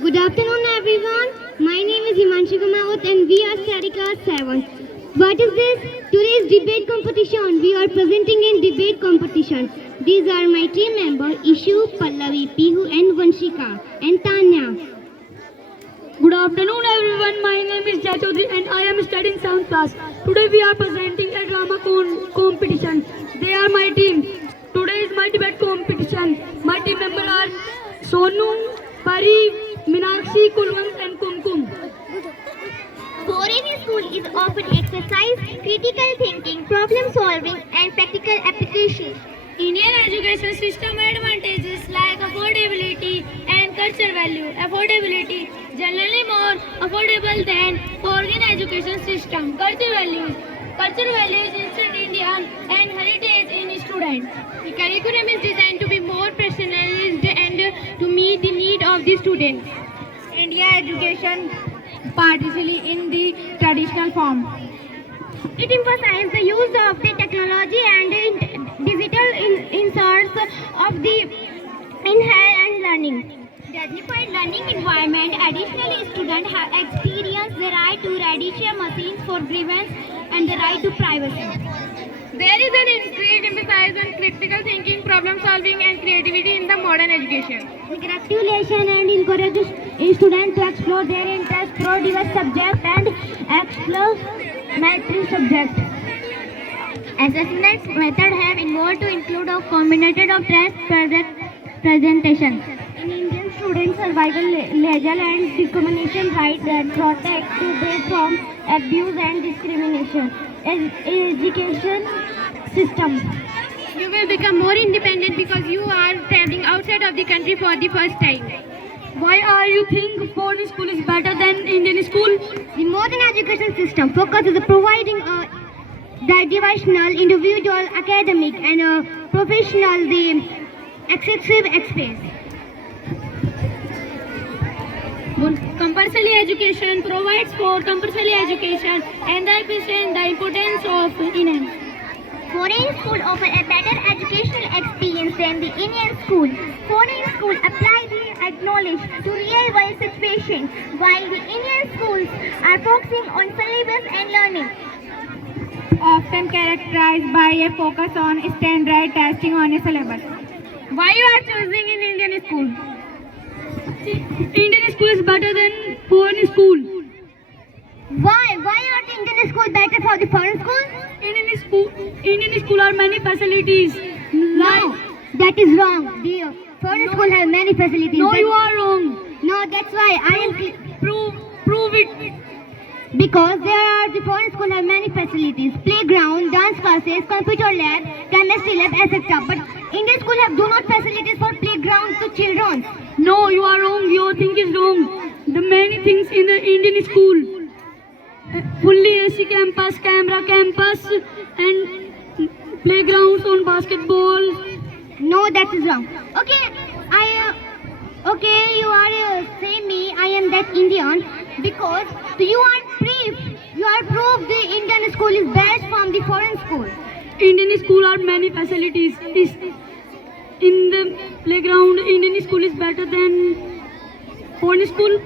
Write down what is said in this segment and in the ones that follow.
Good afternoon, everyone. My name is Himanshi Kumawat and we are studying class 7. What is this? Today's debate competition. We are presenting in debate competition. These are my team members Ishu, Pallavi, Pihu and Vanshika and Tanya. Good afternoon everyone, my name is Jai Chaudhary and I am studying 7th class. Today we are presenting a drama competition. They are my team. Today is my debate competition. My team members are Sonu, Pari, Minakshi, Kulwant and Kumkum. Foreign school is often exercise, critical thinking, problem solving and practical application. Indian education system advantages like affordability and cultural value. Affordability generally more affordable than foreign education system. Cultural values. Cultural values instant Indian and heritage in students. The curriculum is designed to be more personalized and to meet the need of the students. India education partially in the traditional form. It emphasizes the use of the technology and digital inserts of the in-hand learning. Dignified learning environment. Additionally, students have experienced the right to judicial machines for grievance and the right to privacy. There is an increased emphasis on critical thinking, problem solving and creativity in the modern education. Congratulations and encourages students to explore their interests through diverse subjects and exploratory subjects. Assessment method have involved to include a combination of test presentation. In Indian students survival legal and discrimination right that protect them from abuse and discrimination. Education system. You will become more independent because you are traveling outside of the country for the first time. Why are you think foreign school is better than Indian school? The modern education system focuses on providing a divisional, individual, academic, and professional the excessive experience. Compulsory education provides for compulsory education and they appreciate the importance of Indian. Foreign school offer a better educational experience than the Indian school. Foreign school apply the acknowledge to real world situations, while the Indian schools are focusing on syllabus and learning. Often characterized by a focus on standardized testing on a syllabus. Why you are choosing in Indian school? Indian school is better than foreign school. Why? Why are the Indian school better for the foreign school? Indian school are many facilities. No, that is wrong. The foreign school have many facilities. No, you are wrong. No, that's why I am. Prove it. Because the foreign school have many facilities, playground, dance classes, computer lab, chemistry lab, etc. But Indian school have do not facilities for playground to children. No, you are wrong. Your thing is wrong. The many things in the Indian school. Fully AC campus, camera campus, and playgrounds on basketball. No, that is wrong. Okay, you are saying me I am that Indian because you are proof the Indian school is best from the foreign school. Indian school are many facilities. In the playground, Indian school is better than foreign school.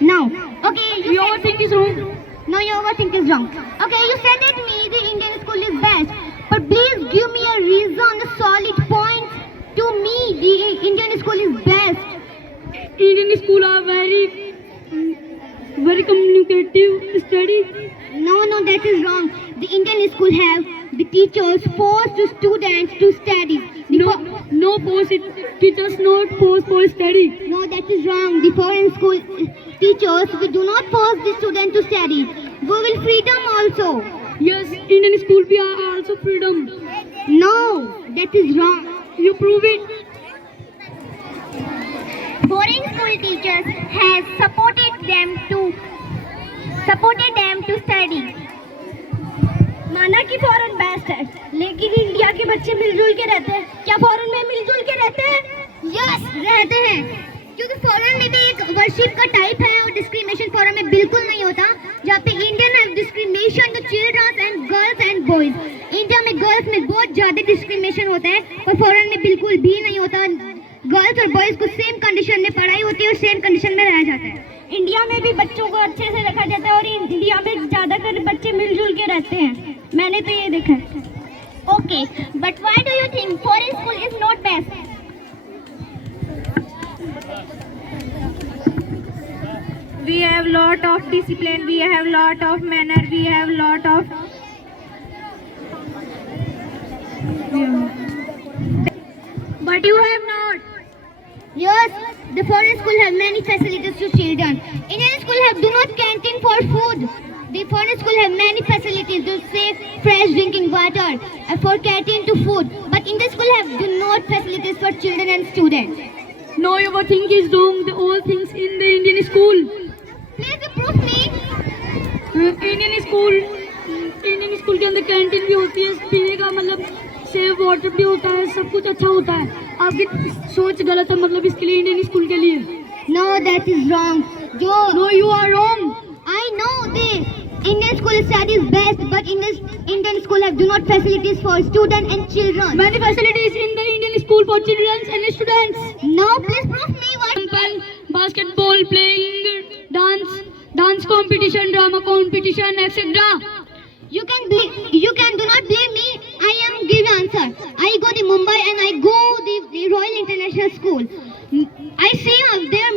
No. Okay, your thing is wrong. No, your overthink is wrong. Okay, you said that me the Indian school is best, but please give me a reason, a solid point to me the Indian school is best. Indian school are very communicative study. No, that is wrong. The Indian school have the teachers force the students to study. No force it. Teachers not force for study. No, that is wrong. The foreign school teachers we do not force the student to study. We will freedom also. Yes, Indian school we are also freedom. No, that is wrong. You prove it. Foreign school teachers has supported them to study. माना कि foreign best है, लेकिन India के बच्चे मिलजुल के रहते हैं। क्या फॉरेन में मिलजुल के रहते हैं? यस, रहते हैं। क्योंकि फॉरेन में भी एक वर्शिप का टाइप है और डिस्क्रिमिनेशन फॉरेन में बिल्कुल नहीं होता। जहाँ पे इंडियन है discrimination the children and girls and boys. India में गर्ल्स में बहुत ज़्यादा डिस्क्रिमिनेशन होता है और फॉरेन में बिल्कुल भी नहीं होता। गर्ल्स और बॉयज को सेम कंडीशन में पढ़ाई होती है और सेम कंडीशन में रहा जाता है। इंडिया में भी बच्चों को अच्छे से रखा जाता है और इंडिया में ज़्यादातर बच्चे मिलजुल के रहते हैं, मैंने तो ये देखा है। Okay, but why do you think foreign school is not best? We have lot of discipline, we have lot of manner, we have lot of but you have not. Yes, the foreign school have many facilities to children. Indian school have do not canteen for food. The foreign school have many facilities to save fresh drinking water for canteen to food. But Indian school have do not facilities for children and students. No, your thing is wrong. The all things in the Indian school. Please prove me. Indian school के अंदर canteen भी होती है, पीने का मतलब save water भी होता है, सब कुछ अच्छा होता है। आपकी सोच गलत है, मतलब इसके लिए इंडियन स्कूल के लिए। No, that is wrong. No, you are wrong. I know the Indian school studies best, but Indian school have do not facilities for students and children. Many facilities in the Indian school for children and students. No, please prove me what. Example, basketball, playing, dance competition, drama competition, etc. You can do not blame me. I am give answer. I go to Mumbai and I go the Royal International School. I see there are